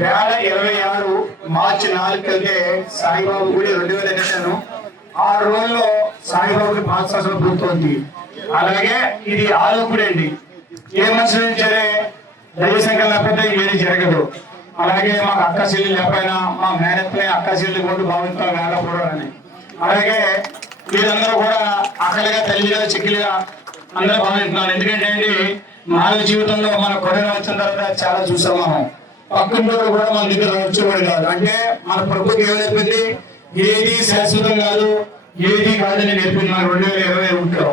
2026 మార్చి 4 వెళ్తే సాయిబాబు గుడి 2000 6 రోజుల్లో సాయిబాబుకి 5 సంవత్సరాలు పూర్తవుతుంది. అలాగే ఇది ఆలోకుడు అండి. ఏ మనుషులు సరే దైవశంకర్ లేకపోతే ఏది జరగదు. అలాగే మాకు అక్క చెల్లి లేకపోయినా మా మేనత్ని అక్క చెల్లి కొట్టు భావిస్తాం వేళపూడ అని. అలాగే వీరందరూ కూడా అక్కలుగా తల్లిగా చిక్కిలుగా అందరూ భావిస్తున్నారు. ఎందుకంటే అండి మానవ జీవితంలో మన కరోనా వచ్చిన తర్వాత చాలా చూసాం. మనం పక్కన కూడా మన దగ్గర వచ్చేవాడు కాదు. అంటే మన ప్రభుత్వం ఏమైపోయింది, ఏది శాశ్వతం కాదు, ఏది కాదని నేర్పింది 2021లో.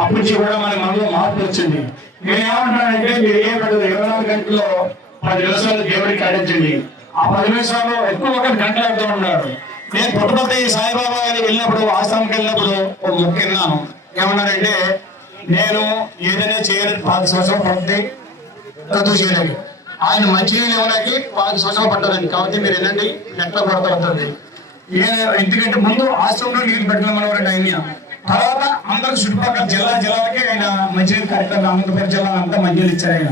అప్పటి నుంచి కూడా మనలో మార్పు వచ్చింది. నేనేమంటున్నానంటే మీరు ఏం పడదు, 24 గంటల్లో 10 నిమిషాలు దేవుడికి ఆడించండి. ఆ 10 నిమిషాల్లో ఎక్కువ ఒక గంటలు ఆడుతూ ఉన్నారు. నేను పుట్టపర్తి సాయిబాబా వెళ్ళినప్పుడు ఆశ్రమంకి వెళ్ళినప్పుడు ఒక ముక్క విన్నాను. ఏమన్నారంటే నేను ఏదైనా చేయాలని 5 సంవత్సరాలు పడుతుంది చదువు చేయాలని. ఆయన మంచినీళ్ళు ఇవ్వడానికి 5 సంవత్సరాలు పట్టాలండి. కాబట్టి మీరు వెళ్ళండి ఎట్లా పడుతూ ఉంటుంది. ఎందుకంటే ముందు ఆశ్రమంలో నీళ్ళు పెట్టడం మనవారండి ఆయన. తర్వాత అందరూ చుట్టుపక్కల జిల్లాలకి ఆయన మంచినీళ్ళు కార్యక్రమం అనంతపురం జిల్లా అంతా మంచినీళ్ళు ఇచ్చారు ఆయన.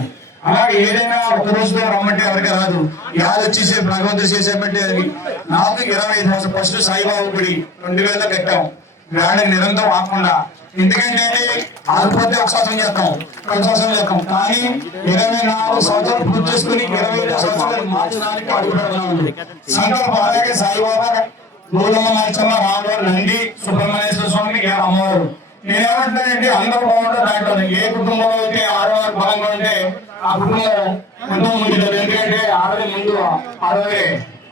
అలాగే ఏదైనా ఒక రోజులో రమ్మంటే ఎవరికి రాదు. యాద వచ్చేసి భగవంతుడు చేసేపట్టి అది నాకు 25 సంవత్సరాలు ఫస్ట్ సాయిబాబు గుడి 2000 కట్టాం. వేడ నిరంతరం ఆకుండా. ఎందుకంటే ఆగిపోతే ఒక సంవత్సరం చేస్తాం, 2 సంవత్సరాలు చేస్తాం. కానీ 24 సంవత్సరాలు పూర్తి చేసుకుని 25 సంవత్సరాలు మార్చి 4కి అడుగుపెడుతున్నాం. సంకల్పం అలాగే సాయిబాబా గోలమ్మ నాచమ్మ రాముడు నంది సుబ్రహ్మణ్యేశ్వర స్వామి అమ్మవారు. నేనేమంటానంటే అందరూ బాగుంటారు దాంట్లో. ఏ కుటుంబంలో అయితే ఆడవారు బలంగా ఉంటే ఆ కుటుంబం ఎంతో ముందు. ఎందుకంటే ఆడది ముందు ఆడవారే.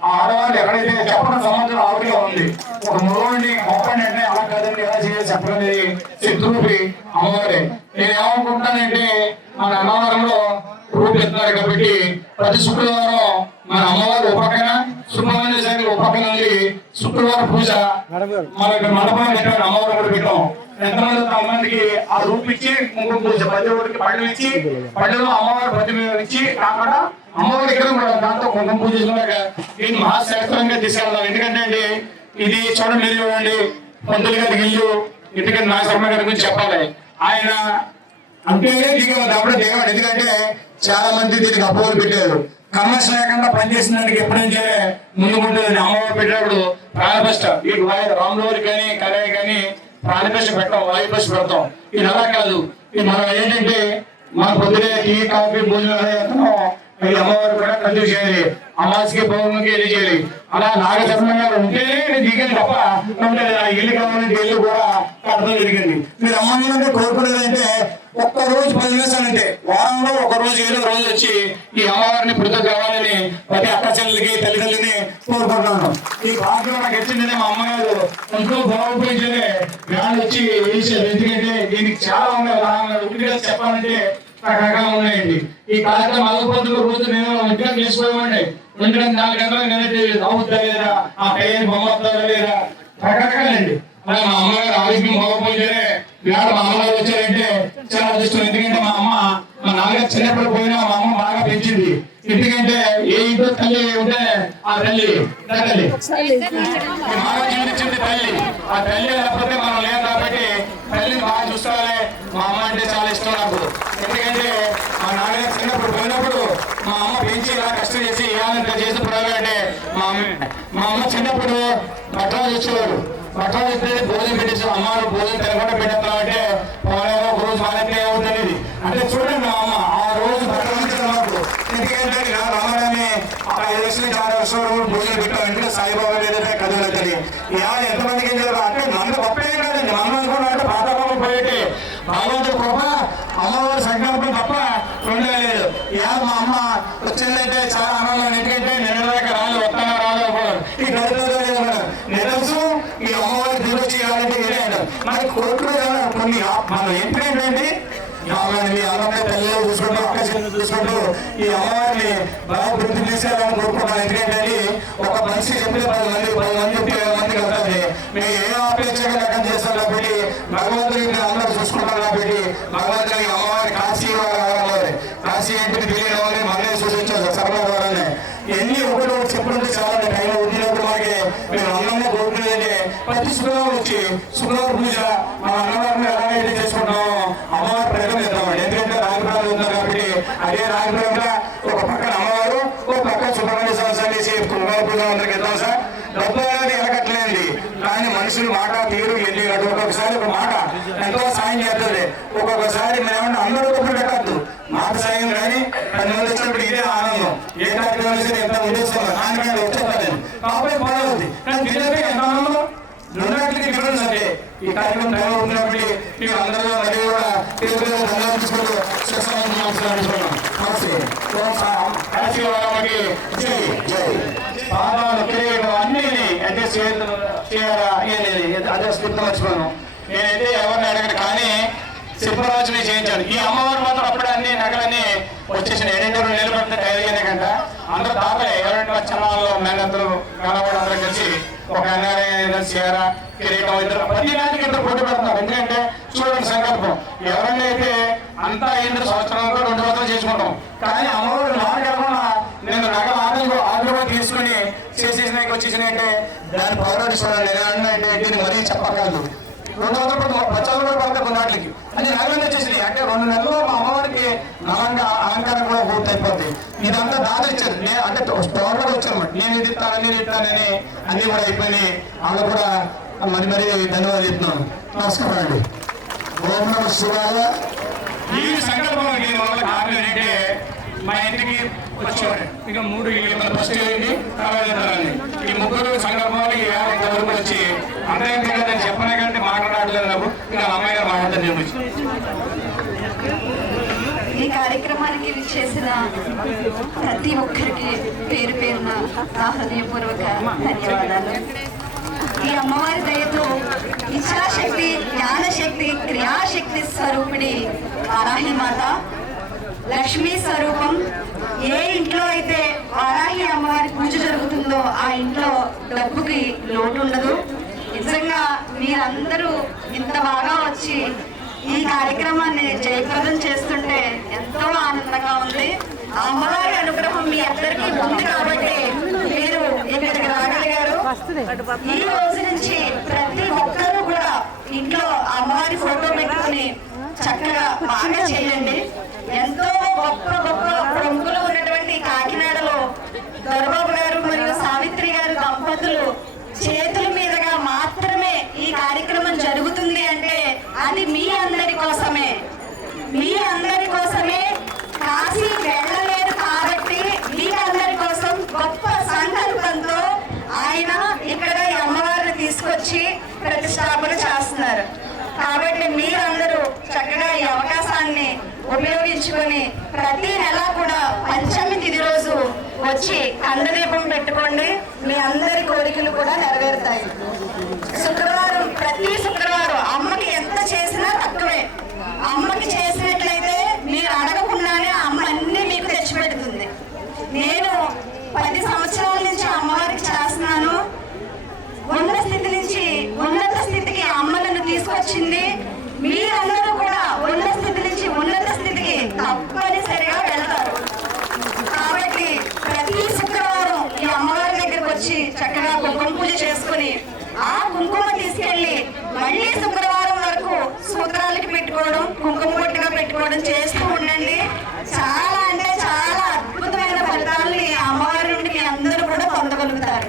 ఆ ఆడవాళ్ళు ఎక్కడైతే చెప్పడం సంబంధం ఆవిడగా ఉంది. ఒక మగవాడిని గొప్పని అంటే అలా కదండి ఎలా చేయాలి చెప్పడం శత్రువుకి అమ్మవారే. నేనేమనుకుంటానంటే మన అన్నవరంలో రూపెత్తున్నారు కాబట్టి ప్రతి శుక్రవారం మన అమ్మవారు ఉపకరణ సుబ్రహ్మణ్య స్వామి ఉపకరణ ఉంది. శుక్రవారం పూజ మనకి మండపం పెట్టారు, అమ్మవారు కూడా పెట్టాం. ఎంతమంది మందికి ఆ రూపు ఇచ్చి కుంకుమ పూజ ప్రతి ఒక్కరికి పళ్ళు ఇచ్చి పళ్ళలో అమ్మవారి ప్రతిమ ఇచ్చి కాకుండా అమ్మవారి దగ్గర కూడా దాంతో కుంకుమ పూజ దీన్ని మహాశాస్త్రంగా తీసుకెళ్దాం. ఎందుకంటే అండి ఇది చూడండి, మీరు చూడండి పంతులు గారికి ఇల్లు. ఎందుకంటే నా శర్మ గారి గురించి చెప్పాలి. ఆయన అంటే దేవుడు. ఎందుకంటే చాలా మంది దీనికి అపోహలు పెట్టారు. కమర్స్ లేకుండా పనిచేసినందుకు ఎప్పుడైనా ముందు ఉంటుంది. అమ్మవారు పెట్టినప్పుడు ప్రాణప్రతిష్ఠ ఈ రాములవారి కానీ కరయ్య కానీ ప్రాణప్రతిష్ఠ పెట్టాం, వాయు ప్రతిష్ఠ పెడతాం. ఇది అలా కాదు. ఇది మనం ఏంటంటే మన పొద్దునే టీ కాఫీ భోజనం ఈ అమ్మవారు కూడా కంటిన్యూ చేయాలి. అమావాస్యకి పౌర్ణమికి వెళ్ళి చేయాలి. అలా నాగచంద్రంగా ఉంటేనే దిగండి తప్ప ఇల్లు కావాలంటే ఇల్లు కూడా కట్టడం జరిగింది. మీరు అమ్మాయిలంటే కోరుకునేదంటే ఒక్కరోజు 10 నిమిషాలంటే వారంలో ఒక రోజు 7 రోజులు వచ్చి ఈ అమ్మవారిని పృథక్ కావాలని ప్రతి అక్క చెల్లెలకి తల్లిదండ్రులని కోరుకుంటున్నాను. ఈ భాగ్యం నాకు వచ్చిందనే మా అమ్మగారు ఎంతో బాగుపడించే వ్యాన్ వచ్చి వేసారు. ఎందుకంటే దీనికి చాలా ఉన్నాయి. చెప్పాలంటే రకరకాలు ఉన్నాయండి. ఈ కార్యక్రమం అదొక రోజు నేను విగ్రహం చేసుకోవాలండి. 4 గంటలకు నేను అవుతుందా లేదా, ఆ పేరు బొమ్మ అవుతుందా లేదా, రకరకాలండి. అలాగే మా అమ్మగారు ఆరోగ్యం బాగోపోయిందే వేళ మా అమ్మగారు వచ్చారంటే చాలా అదృష్టం. ఎందుకంటే మా నాన్నగారు చిన్నప్పుడు పోయినా మా అమ్మ బాగా పెంచింది. ఎందుకంటే ఏ ఇంట్లో తల్లి ఉంటే ఆ తల్లి జీవించింది తల్లి. ఆ తల్లి లేకపోతే మనం లేదు కాబట్టి తల్లిని బాగా చూసుకోవాలి. మా అమ్మ అంటే చాలా ఇష్టం నాకు. ఎందుకంటే మా నాన్నగారు చిన్నప్పుడు పోయినప్పుడు మా అమ్మ పెంచి ఇలా కష్టం చేసి ఇలాంటి చేసినప్పుడు అంటే మా అమ్మ చిన్నప్పుడు బట్టలు తెచ్చేవారు. బట్టలు తెస్తే భోజనం పెట్టేసి అమ్మవారు భోజనం తినకుండా పెట్టేస్తాం అంటే ఒక రోజు మానేస్తే ఏమవుతుంది అంటే చూడండి మా అమ్మ ఆ రోజు బట్టలు ఉంచినప్పుడు. ఎందుకంటే రామారాన్ని 5 లక్షలు 6 లక్షలు భోజనం పెట్టాం. ఎందుకంటే సాయిబాబా లేదంటే కదులుతుంది. ఎంతమందికి ఏం చేయాలి అంటే నన్ను గొప్పే కాదండి. నన్ను కూడా అంటే పాతాళం పోయేటి భగవంతుడు గొప్ప అమ్మవారి సంకల్పం తప్ప ఉండలేదు. మా అమ్మ వచ్చిందంటే చాలా ఆనందం. ఎందుకంటే నిన్నదాకా రాదు వస్తానా రాదు ఈ నిరసు ఈ అమ్మవారి దిగులు చేయాలంటే మనకి కోర్టులో కొన్ని మనం ఏంటంటే అమ్మవారిని తల్లి చూసుకుంటూ అక్క చెల్లి చూసుకుంటూ ఈ అమ్మవారిని బాగా వృద్ధి చేసేయాలని కోరుకుంటున్నాం. ఎందుకంటే ఒక మనిషి చెప్పిన 10 మంది 20 మందికి వస్తుంది. మేము ఏ ఆపేక్షగా లెక్కన చేస్తాం కాబట్టి భగవంతుడిని అందరూ చూసుకుంటాం కాబట్టి భగవంతుని అమ్మవారి కాశీ రావాలి. కాశీ ఏంటిది తెలియని వాళ్ళని మనమే సూచించాలి సర్వ ద్వారానే. ఎన్ని ఒకటి చెప్పినట్టు చాలా టైం ఉండినప్పుడు మనకి మేము అన్నంగా కోరుకునేదంటే ప్రతి శుక్రవారం వచ్చి శుక్రవారం పూజ మన అన్నవారిని ఎలాగైతే చేసుకుంటామో అమ్మవారి ప్రజలు చేద్దామండి. ఎందుకంటే రాజప్రాలు ఉన్నారు కాబట్టి అదే రాజప్రాంగా ఒక పక్కన అమ్మవారు ఒక పక్కన సుబ్రహ్మణ్య పూజ అందరికి ఇద్దాం సార్. డబ్బు అనేది ఎలగట్లేండి, కానీ మనుషులు మాట తీరు ఎన్ని ఒక్కొక్కసారి ఒక మాట ఎంతో సాయం చేస్తుంది. ఒక్కొక్కసారి మేమన్నా అందరూ డబ్బులు పెట్టద్దు, మాట సాయం కానీ 10 మంది వచ్చినప్పుడు ఇదే ఆనందం. ఏ కార్యక్రమం చేసి ఎంత ఉద్దేశం దానికంటే వచ్చేది కాబట్టి బాగుంది, కానీ దీనిపై ఎంత ఆనందం ఉన్నట్లకి డిఫరెన్స్ అంటే ఈ కార్యక్రమం తయారు ఉన్నప్పుడు మీరు అందరూ మరియు కూడా తీసుకుంటూ పాదాలు కిరీటం అన్ని అడ్జస్ట్ చేయాలా అదే స్ఫూర్తి మర్చిపోయాను. నేనైతే ఎవరిని అడగను, కానీ శిల్పరాజుని చేయించాను. ఈ అమ్మవారు మాత్రం అప్పుడే అన్ని నగలన్నీ వచ్చేసిన 2 నెలలు పడితే తయారు కంట అందరూ దాపలే ఎవరంటే చలాల్లో మేనత్తలు కలవాడు అందరూ కలిసి ఒక చీర కిరీటం ఇద్దరు ప్రతి నాటికి ఇద్దరు పోటీ పెడతారు. ఎందుకంటే చూడండి సంకల్పం ఎవరైనా అయితే అంతా 5 సంవత్సరాలు 2 సంవత్సరాలు చేసుకుంటాం, కానీ అమ్మవారు నాలుగేళ్ళ నేను నగల ఆర్డర్ తీసుకుని చేసేసినాక వచ్చేసినాయి అంటే దాన్ని పౌరాడిస్తున్నాను అంటే మరీ చెప్పగలదు. 2 వందల ప్రచారం కూడా పడతారు నాటికి అన్ని నగలు వచ్చేసినాయి. అంటే 2 నెలల్లో మా అమ్మవారికి నలంగా అలంకారం కూడా పూర్తి అయిపోతుంది. ఇదంతా దాదా ఇచ్చారు, అంటే స్టోర్లో వచ్చారన్నమాట. నేను ఇది ఇస్తానని అన్ని కూడా అయిపోయినాయి. వాళ్ళు కూడా మరి ధన్యవాదాలు చెప్తున్నాను. నమస్కారం అండి. ఓం నమః శివాయ. ఈ సంకల్పం కారణం ఏంటంటే మా ఇంటికి వచ్చేవాడు ఇంకా 3 ఇళ్ళు ఫస్ట్ ఏంటి కలగలుగుతారని ఈ 3 సంకల్పాలు ఇంతవరకు వచ్చి అంతేంటి కదా నేను చెప్పనే కంటే మాట్లాడలేదు నాకు. ఇంకా అమ్మాయి గారు మాట్లాడతారు. ఈ కార్యక్రమానికి విచ్చేసిన ప్రతి ఒక్కరికి పేరు పేరున నా హృదయపూర్వక ధన్యవాదాలు. ఈ అమ్మవారి దయతో ఇచ్ఛాశక్తి, జ్ఞానశక్తి, క్రియాశక్తి స్వరూపిణి వారాహి మాత లక్ష్మీ స్వరూపం. ఏ ఇంట్లో అయితే వారాహి అమ్మవారి పూజ జరుగుతుందో ఆ ఇంట్లో డబ్బుకి లోటు ఉండదు. నిజంగా మీరందరూ ఇంత బాగా వచ్చి ఈ కార్యక్రమాన్ని జయప్రదం చేస్తుంటే ఎంతో ఆనందంగా ఉంది. అమ్మవారి అనుగ్రహం మీ అందరికీ ఉంది కాబట్టి మీరు ఇక్కడికి రాగలిగారు. ఈ రోజు నుంచి ప్రతి ఒక్కరూ కూడా ఇంట్లో అమ్మవారి ఫోటో పెట్టుకుని చక్కగా బాగా చేయండి. ఎంతో గొప్ప గొప్ప ప్రముఖులు ఉన్నటువంటి కాకినాడలో దొరబాబు గారు మరియు సావిత్రి గారు దంపతులు చేతుల మీదుగా మాత్రమే ఈ కార్యక్రమం జరుగుతుంది అంటే అది మీ అందరి కోసమే. మీ అందరి కోసమే. కాశీ వెళ్ళలేదు కాబట్టి మీ అందరి కోసం గొప్ప సంకల్పంతో ఆయన ఇక్కడ ఈ అమ్మవారిని తీసుకొచ్చి ప్రతిష్టాపన చేస్తున్నారు. కాబట్టి మీరందరూ చక్కగా ఈ అవకాశాన్ని ఉపయోగించుకొని ప్రతి నెల కూడా పంచమి తిథి రోజు వచ్చి కందదీపం పెట్టుకోండి. మీ అందరి కోరికలు కూడా నెరవేరుతాయి. శుక్రవారం, ప్రతి శుక్రవారం అమ్మకి ఎంత చేసినా తక్కువే. అమ్మకి చేసినట్లయితే మీరు అడగకుండానే అమ్మ అన్ని మీకు తెచ్చిపెడుతుంది. నేను 10 సంవత్సరాల నుంచి అమ్మవారికి చేస్తున్నాను. ఉన్న స్థితి నుంచి ఉన్నత స్థితికి అమ్మలను తీసుకొచ్చింది. మీరందరూ కూడా ఉన్న స్థితి నుంచి ఉన్నత స్థితికి తప్పనిసరిగా వెళ్తారు. కాబట్టి ప్రతి శుక్రవారం ఈ అమ్మవారి దగ్గరకు వచ్చి చక్కగా కుంకుమ పూజ చేసుకుని ఆ కుంకుమ తీసుకెళ్లి మళ్ళీ శుక్రవారం వరకు సూత్రాలకి పెట్టుకోవడం, కుంకుమ పొట్టుగా పెట్టుకోవడం చేస్తూ ఉండండి. చాలా అంటే చాలా అద్భుతమైన ఫలితాలను ఈ అమ్మవారి నుండి మీ అందరూ కూడా పొందగలుగుతారు.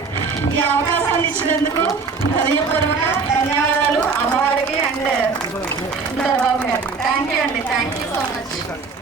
ఈ అవకాశాన్ని ఇచ్చినందుకు హృదయపూర్వక ధన్యవాదాలు అమ్మవారికి అండ్ దొరబాబు గారు. థ్యాంక్ యూ అండి. Thank you so much.